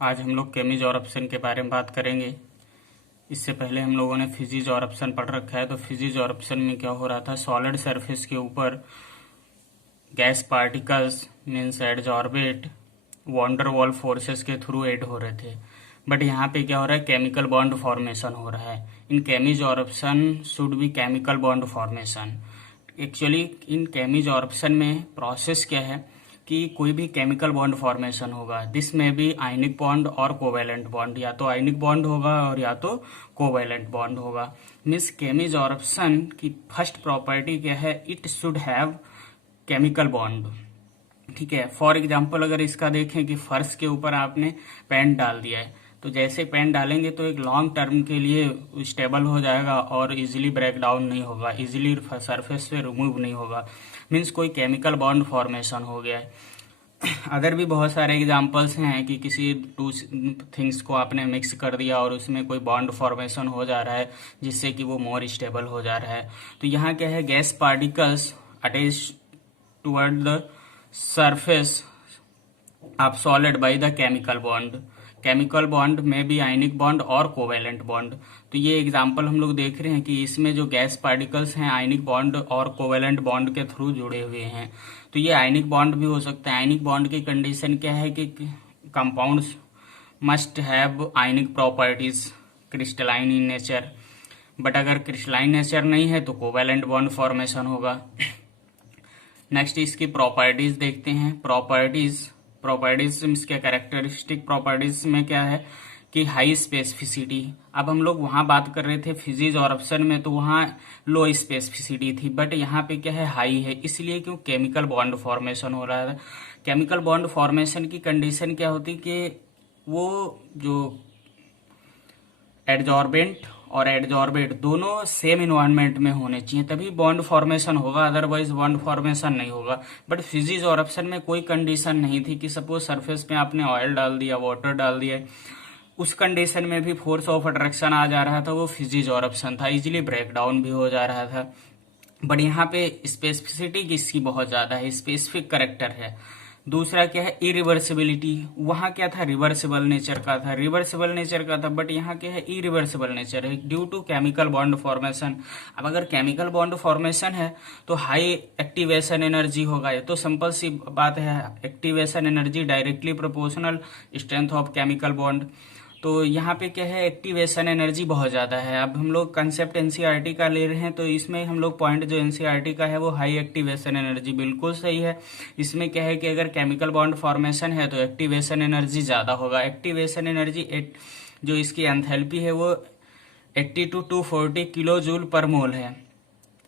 आज हम लोग केमिजोरप्शन के बारे में बात करेंगे। इससे पहले हम लोगों ने फिजिजोरप्शन पढ़ रखा है। तो फिजिजोरप्शन में क्या हो रहा था, सॉलिड सरफेस के ऊपर gas particles means adsorbate van der Waals forces के थ्रू एड हो रहे थे। बट यहाँ पे क्या हो रहा है, केमिकल बॉन्ड फॉर्मेशन हो रहा है। In chemisorption should be chemical bond formation. Actually in chemisorption में प्रोसेस क्या है कि कोई भी केमिकल बॉन्ड फॉर्मेशन होगा, दिस में भी आयनिक बॉन्ड और कोवेलेंट बॉन्ड, या तो आयनिक बॉन्ड होगा और या तो कोवेलेंट बॉन्ड होगा। मीन्स केमिजोरप्शन की फर्स्ट प्रॉपर्टी क्या है, it should have chemical bond. ठीक है, फॉर एग्जाम्पल अगर इसका देखें कि फर्श के ऊपर आपने पेंट डाल दिया है, तो जैसे पेंट डालेंगे तो एक लॉन्ग टर्म के लिए स्टेबल हो जाएगा और इजीली ब्रेक डाउन नहीं होगा, इजीली सरफेस से रिमूव नहीं होगा। मीन्स कोई केमिकल बॉन्ड फॉर्मेशन हो गया है। अदर भी बहुत सारे एग्जांपल्स हैं कि किसी टू थिंग्स को आपने मिक्स कर दिया और उसमें कोई बॉन्ड फॉर्मेशन हो जा रहा है जिससे कि वो मोर स्टेबल हो जा रहा है। तो यहाँ क्या है, gas particles attach toward the surface of solid by the chemical bond. Chemical bond में भी आयनिक बॉन्ड और कोवेलेंट बॉन्ड। तो ये एग्जांपल हम लोग देख रहे हैं कि इसमें जो गैस पार्टिकल्स हैं आयनिक बॉन्ड और कोवेलेंट बॉन्ड के थ्रू जुड़े हुए हैं। तो ये आयनिक बॉन्ड भी हो सकता है। आयनिक बॉन्ड की कंडीशन क्या है कि compounds must have ionic properties crystalline in nature. But अगर क्रिस्टलाइन नेचर नहीं है तो कोवेलेंट बॉन्ड फॉर्मेशन होगा। नेक्स्ट इसकी प्रॉपर्टीज देखते हैं। प्रॉपर्टीज इसके कैरेक्टरिस्टिक प्रॉपर्टीज में क्या है कि हाई स्पेसिफिसिटी। अब हम लोग वहां बात कर रहे थे फिजिजोरप्शन में, तो वहां लो स्पेसिफिसिटी थी, बट यहाँ पे क्या है, हाई है। इसलिए क्यों, केमिकल बॉन्ड फॉर्मेशन हो रहा है। केमिकल बॉन्ड फॉर्मेशन की कंडीशन क्या होती कि वो जो एडजॉर्बेंट और एडजॉर्बेट दोनों सेम इन्वायरमेंट में होने चाहिए, तभी बॉन्ड फॉर्मेशन होगा, अदरवाइज बॉन्ड फॉर्मेशन नहीं होगा। बट फिजिजोरप्शन में कोई कंडीशन नहीं थी कि सपोज सरफेस में आपने ऑयल डाल दिया, वाटर डाल दिया, उस कंडीशन में भी फोर्स ऑफ अट्रैक्शन आ जा रहा था, वो फिजिजोरप्शन था, इजीली ब्रेक डाउन भी हो जा रहा था। बट यहाँ पे स्पेसिफिसिटी किसकी बहुत ज्यादा है, स्पेसिफिक करेक्टर है। दूसरा क्या है, इरिवर्सिबिलिटी। वहां क्या था, रिवर्सिबल नेचर का था, बट यहाँ क्या है, इरिवर्सिबल नेचर है due to chemical bond formation. अब अगर केमिकल बॉन्ड फॉर्मेशन है तो हाई एक्टिवेशन एनर्जी होगा। ये तो सिंपल सी बात है, activation energy directly proportional strength of chemical bond. तो यहाँ पे क्या है, एक्टिवेशन एनर्जी बहुत ज्यादा है। अब हम लोग कंसेप्ट एनसीईआरटी का ले रहे हैं, तो इसमें हम लोग पॉइंट जो एनसीईआरटी का है वो हाई एक्टिवेशन एनर्जी बिल्कुल सही है। इसमें क्या है कि अगर केमिकल बॉन्ड फॉर्मेशन है तो एक्टिवेशन एनर्जी ज्यादा होगा। एक्टिवेशन एनर्जी जो इसकी एंथैल्पी है वो 80 to 240 किलो जूल पर मोल है।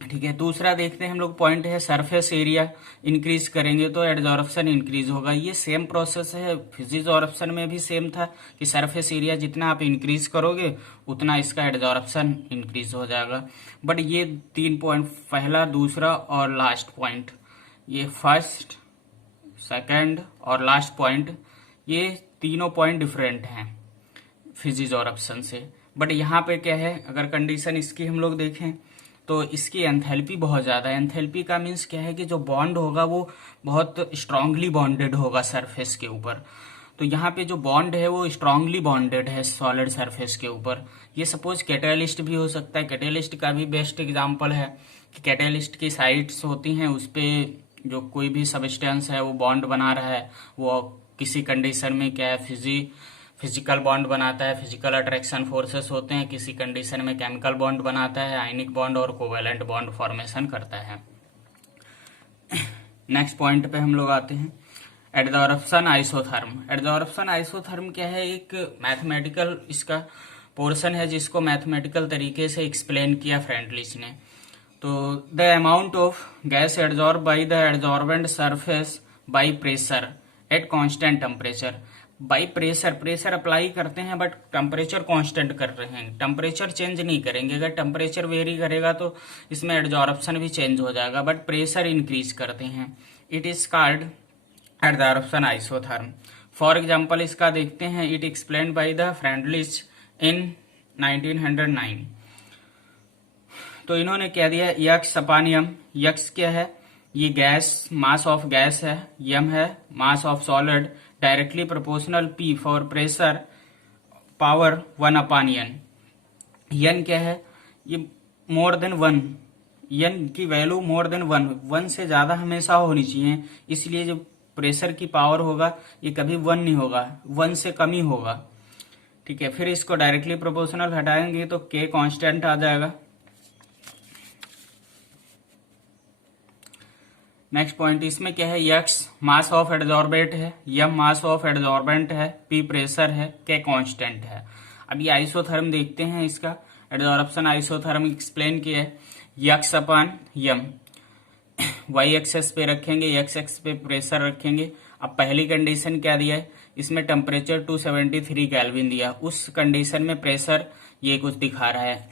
ठीक है, दूसरा देखते हैं हम लोग पॉइंट है, सरफेस एरिया इंक्रीज करेंगे तो एडजॉर्प्शन इंक्रीज होगा। ये सेम प्रोसेस है, फिजिजोरप्शन में भी सेम था कि सरफेस एरिया जितना आप इंक्रीज करोगे उतना इसका एडजॉर्प्शन इंक्रीज हो जाएगा। बट ये 3 पॉइंट, पहला, दूसरा और लास्ट पॉइंट, ये फर्स्ट, सेकंड और लास्ट पॉइंट, ये तीनों पॉइंट डिफरेंट हैं फिजिजोरप्शन से। बट यहाँ पे क्या है, अगर कंडीशन इसकी हम लोग देखें तो इसकी एंथैल्पी बहुत ज्यादा है। एंथैल्पी का मीन्स क्या है कि जो बॉन्ड होगा वो बहुत स्ट्रांगली बॉन्डेड होगा सरफेस के ऊपर। तो यहाँ पे जो बॉन्ड है वो स्ट्रांगली बॉन्डेड है सॉलिड सरफेस के ऊपर। ये सपोज कैटालिस्ट भी हो सकता है। कैटालिस्ट का भी बेस्ट एग्जांपल है कि कैटालिस्ट की साइट्स होती हैं, उस पे जो कोई भी सब्सटेंस है वो बॉन्ड बना रहा है, वो किसी कंडीशन में क्या है, फिजिकल बॉन्ड बनाता है, फिजिकल अट्रैक्शन फोर्सेस होते हैं, किसी कंडीशन में केमिकल बॉन्ड बनाता है, आयनिक बॉन्ड और कोवेलेंट बॉन्ड फॉर्मेशन करता है। नेक्स्ट पॉइंट पे हम लोग आते हैं, एडजॉर्प्शन आइसोथर्म। एडजॉर्प्शन आइसोथर्म क्या है, एक मैथमेटिकल इसका पोर्शन है जिसको मैथमेटिकल तरीके से एक्सप्लेन किया फ्रेंडलिच ने। तो the amount of gas adsorb by the adsorbent surface by pressure at constant temperature. By pressure apply करते हैं बट टेम्परेचर कांस्टेंट कर रहे हैं, टेम्परेचर चेंज नहीं करेंगे। अगर टेम्परेचर वेरी करेगा तो इसमें एडजॉर्प्शन भी चेंज हो जाएगा, बट प्रेशर इंक्रीज करते हैं। It is called adsorption isotherm. For example इसका देखते हैं, it explained by the Freundlich in 1909। तो इन्होंने क्या दिया, यक्स अपान यम। यक्स क्या है, ये गैस, मास ऑफ गैस है, यम है mass of solid directly proportional P for pressure power 1/n। n क्या है, ये मोर देन 1, n की वैल्यू मोर देन 1 से ज्यादा हमेशा होनी चाहिए, इसलिए जो प्रेशर की पावर होगा ये कभी 1 नहीं होगा, 1 से कम ही होगा। ठीक है, फिर इसको डायरेक्टली प्रोपोर्शनल हटाएंगे तो K कांस्टेंट आ जाएगा। नेक्स्ट पॉइंट इसमें क्या है, x मास ऑफ एडजॉर्बेंट है, m मास ऑफ एडजॉर्बेंट है, P प्रेशर है, K कांस्टेंट है। अब ये आइसोथर्म देखते हैं, इसका एडजॉर्प्शन आइसोथर्म एक्सप्लेन किया है। x upon m y axis पे रखेंगे, x एक्स पे प्रेशर रखेंगे। अब पहली कंडीशन क्या दिया है, इसमें टेम्परेचर 273 केल्विन दिया, उस कंडीशन में प्रेशर ये कुछ दिखा रहा है,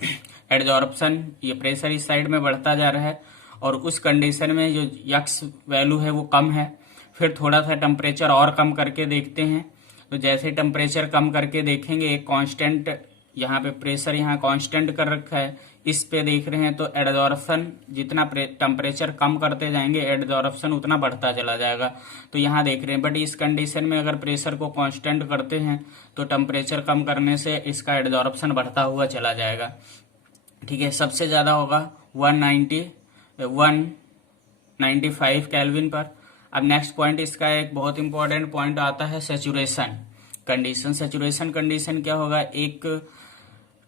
एडजॉर्प्शन ये प्रेशर इस साइड में बढ़ता जा रहा है, और उस कंडीशन में जो यक्स वैल्यू है वो कम है। फिर थोड़ा सा टेम्परेचर और कम करके देखते हैं, तो जैसे टेम्परेचर कम करके देखेंगे एक कांस्टेंट, यहाँ पे प्रेशर यहाँ कांस्टेंट कर रखा है, इस पे देख रहे हैं तो एडजॉर्प्शन जितना टेम्परेचर कम करते जाएंगे एडजॉर्प्शन उतना बढ़ता चला जाएगा। तो यहाँ देख रहे हैं, बट इस कंडीशन में अगर प्रेशर को कांस्टेंट करते हैं तो टेम्परेचर कम करने से इसका एडजॉर्प्शन बढ़ता हुआ चला जाएगा। ठीक है, सबसे ज्यादा होगा 195 केल्विन पर। अब नेक्स्ट पॉइंट इसका एक बहुत इंपॉर्टेंट पॉइंट आता है सैचुरेशन कंडीशन। सैचुरेशन कंडीशन क्या होगा, एक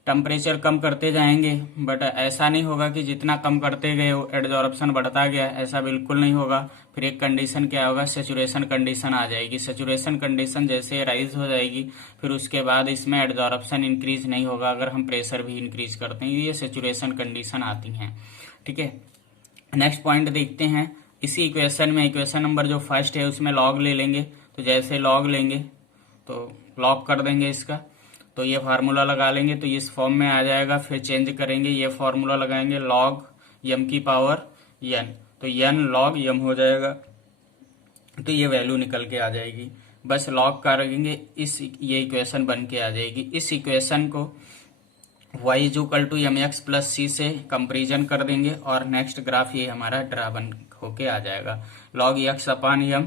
टेम्परेचर कम करते जाएंगे, बट ऐसा नहीं होगा कि जितना कम करते गए एडजॉर्प्शन बढ़ता गया, ऐसा बिल्कुल नहीं होगा। फिर एक कंडीशन क्या होगा, सैचुरेशन कंडीशन आ जाएगी। सैचुरेशन कंडीशन जैसे राइज हो जाएगी, फिर उसके बाद इसमें एडजॉर्प्शन इंक्रीज नहीं होगा अगर हम प्रेशर भी इंक्रीज करते हैं, ये सैचुरेशन कंडीशन आती हैं। ठीक है, नेक्स्ट पॉइंट देखते हैं इसी इक्वेशन में, इक्वेशन नंबर जो फर्स्ट है उसमें लॉग ले लेंगे, तो जैसे लॉग लेंगे तो लॉग कर देंगे इसका, तो ये फार्मूला लगा लेंगे तो इस फॉर्म में आ जाएगा। फिर चेंज करेंगे, ये फार्मूला लगाएंगे लॉग m की पावर n, तो n लॉग m हो जाएगा, तो ये वैल्यू निकल के आ जाएगी। बस लॉग करेंगे, ये इक्वेशन बन के आ जाएगी। इस इक्वेशन को y equal to mx plus c से कंपेरिजन कर देंगे और नेक्स्ट ग्राफ ये हमारा ड्रा बन होके आ जाएगा, लॉग x अपान m।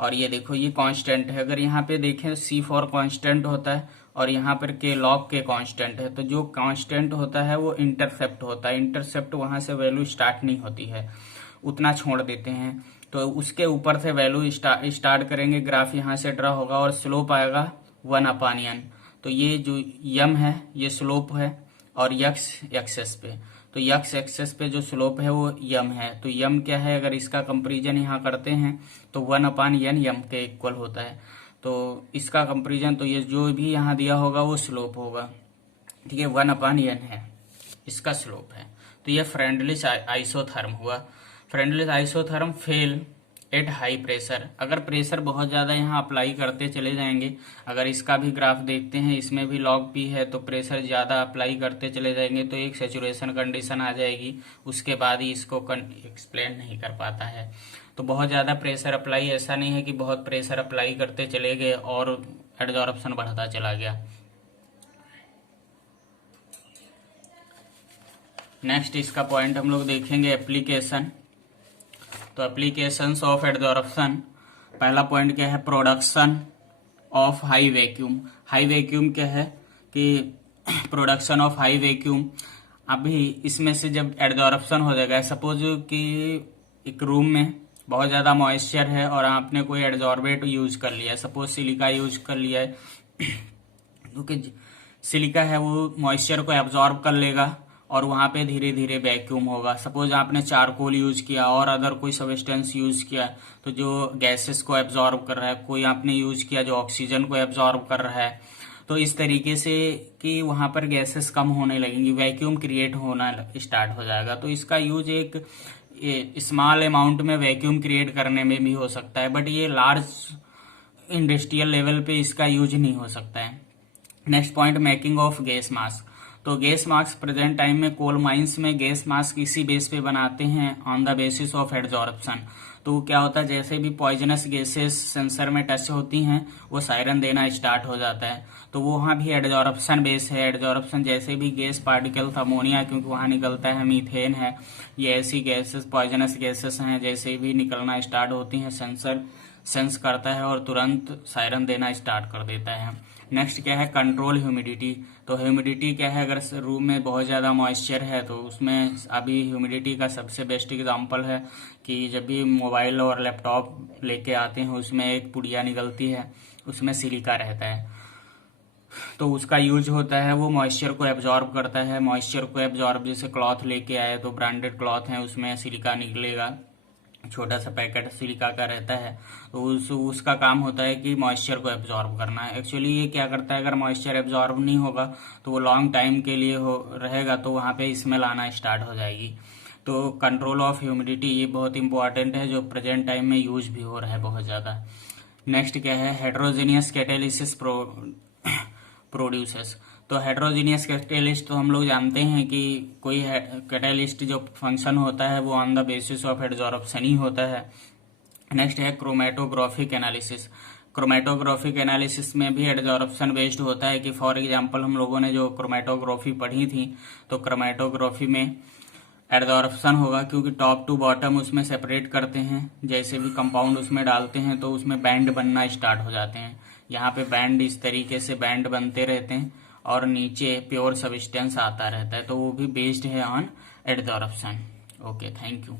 और ये देखो ये कांस्टेंट है, अगर यहाँ पे देखें C4 कांस्टेंट होता है और यहाँ पर के लॉग के कांस्टेंट है, तो जो कांस्टेंट होता है वो इंटरसेप्ट होता है, इंटरसेप्ट वहां से वैल्यू स्टार्ट नहीं होती है, उतना छोड़ देते हैं, तो उसके ऊपर से वैल्यू स्टार्ट करेंगे। ग्राफ यहाँ से ड्रा होगा और स्लोप आएगा 1/n। तो ये जो यम है ये स्लोप है, और यक्स एक्सेस पे, तो यक्स एक्सेस पे जो स्लोप है वो यम है। तो यम क्या है, अगर इसका कंपेरिजन यहाँ करते हैं तो 1/n यम के इक्वल होता है, तो इसका कंपेरिजन तो ये जो भी यहाँ दिया होगा वो स्लोप होगा। ठीक है, 1/n है इसका स्लोप है। तो ये फ्रेंडलिश आइसोथर्म हुआ। Freundlich isotherm fail at high pressure, अगर प्रेशर बहुत ज्यादा यहाँ अप्लाई करते चले जाएंगे, अगर इसका भी ग्राफ देखते हैं इसमें भी लॉग पी है, तो प्रेशर ज्यादा अप्लाई करते चले जाएंगे तो एक सैचुरेशन कंडीशन आ जाएगी, उसके बाद ही इसको एक्सप्लेन नहीं कर पाता है। तो बहुत ज्यादा प्रेशर अप्लाई, ऐसा नहीं है कि बहुत प्रेशर अप्लाई करते चले गए और एडजॉर्प्शन बढ़ता चला गया। नेक्स्ट इसका पॉइंट हम लोग देखेंगे एप्लीकेशन। तो एप्लीकेशंस ऑफ एडजॉर्प्शन, पहला पॉइंट क्या है, production of high vacuum. High vacuum क्या है कि प्रोडक्शन ऑफ हाई वैक्यूम, अभी इसमें से जब एडजॉर्प्शन हो जाएगा, सपोज कि एक रूम में बहुत ज्यादा मॉइस्चर है और आपने कोई एडजॉर्बेट यूज कर लिया है, सपोज सिलिका यूज कर लिया है, क्योंकि सिलिका है वो मॉइस्चर को एब्जॉर्ब कर लेगा और वहां पे धीरे धीरे वैक्यूम होगा। सपोज आपने चारकोल यूज किया और अदर कोई सब्सटेंस यूज किया, तो जो गैसेस को एब्जॉर्ब कर रहा है, कोई आपने यूज किया जो ऑक्सीजन को एब्जॉर्ब कर रहा है, तो इस तरीके से कि वहां पर गैसेस कम होने लगेंगी, वैक्यूम क्रिएट होना स्टार्ट हो जाएगा। तो इसका यूज एक स्मॉल अमाउंट में वैक्यूम क्रिएट करने में भी हो सकता है, बट ये लार्ज इंडस्ट्रियल लेवल पे इसका यूज नहीं हो सकता है। Next point, making of gas mask. तो गैस मास्क प्रेजेंट टाइम में कोल माइंस में गैस मास्क इसी बेस पे बनाते हैं, on the basis of adsorption. तो क्या होता है, जैसे भी पॉइजनस गैसेस सेंसर में टच होती हैं वो सायरन देना स्टार्ट हो जाता है, तो वहाँ भी एडजॉर्प्शन बेस है। एडजॉर्प्शन जैसे भी गैस पार्टिकल्स, अमोनिया क्योंकि वहाँ निकलता है, मीथेन है, ये ऐसी गैसेस पॉइजनस गैसेस हैं, जैसे भी निकलना स्टार्ट होती हैं सेंसर सेंस करता है और तुरंत सायरन देना स्टार्ट कर देता है। नेक्स्ट क्या है, कंट्रोल ह्यूमिडिटी। तो ह्यूमिडिटी क्या है, अगर रूम में बहुत ज़्यादा मॉइस्चर है तो उसमें अभी ह्यूमिडिटी का सबसे बेस्ट एग्जांपल है कि जब भी मोबाइल और लैपटॉप लेके आते हैं उसमें एक पुड़िया निकलती है, उसमें सिलिका रहता है, तो उसका यूज होता है, वो मॉइस्चर को एब्जॉर्ब करता है। मॉइस्चर को एब्जॉर्ब, जैसे क्लॉथ लेके आए तो ब्रांडेड क्लॉथ है उसमें सिलिका निकलेगा, छोटा सा पैकेट सिलिका का रहता है, तो उसका काम होता है कि मॉइस्चर को एब्जॉर्ब करना है। एक्चुअली ये क्या करता है, अगर मॉइस्चर एब्जॉर्ब नहीं होगा तो वो लॉन्ग टाइम के लिए रहेगा, तो वहाँ पे स्मेल आना स्टार्ट हो जाएगी। तो कंट्रोल ऑफ ह्यूमिडिटी ये बहुत इंपॉर्टेंट है, जो प्रेजेंट टाइम में यूज भी हो रहा है बहुत ज़्यादा। नेक्स्ट क्या है, हेड्रोजीनियस कैटालिसिस प्रोड्यूसेस। तो हेड्रोजीनियस कैटालिस्ट तो हम लोग जानते हैं कि कोई कैटालिस्ट जो फंक्शन होता है वो on the basis of adsorption ही होता है। नेक्स्ट है क्रोमेटोग्राफिक एनालिसिस। क्रोमेटोग्राफिक एनालिसिस में भी एडजॉर्प्शन बेस्ड होता है कि फॉर एग्जांपल हम लोगों ने जो क्रोमेटोग्राफी पढ़ी थी, तो क्रोमेटोग्राफी में एडजॉर्प्शन होगा क्योंकि टॉप टू बॉटम उसमें सेपरेट करते हैं, जैसे भी कंपाउंड उसमें डालते हैं तो उसमें बैंड बनना स्टार्ट हो जाते हैं। यहाँ पे बैंड इस तरीके से बैंड बनते रहते हैं और नीचे प्योर सब्सटेंस आता रहता है, तो वो भी बेस्ड है on adsorption. Okay, thank you.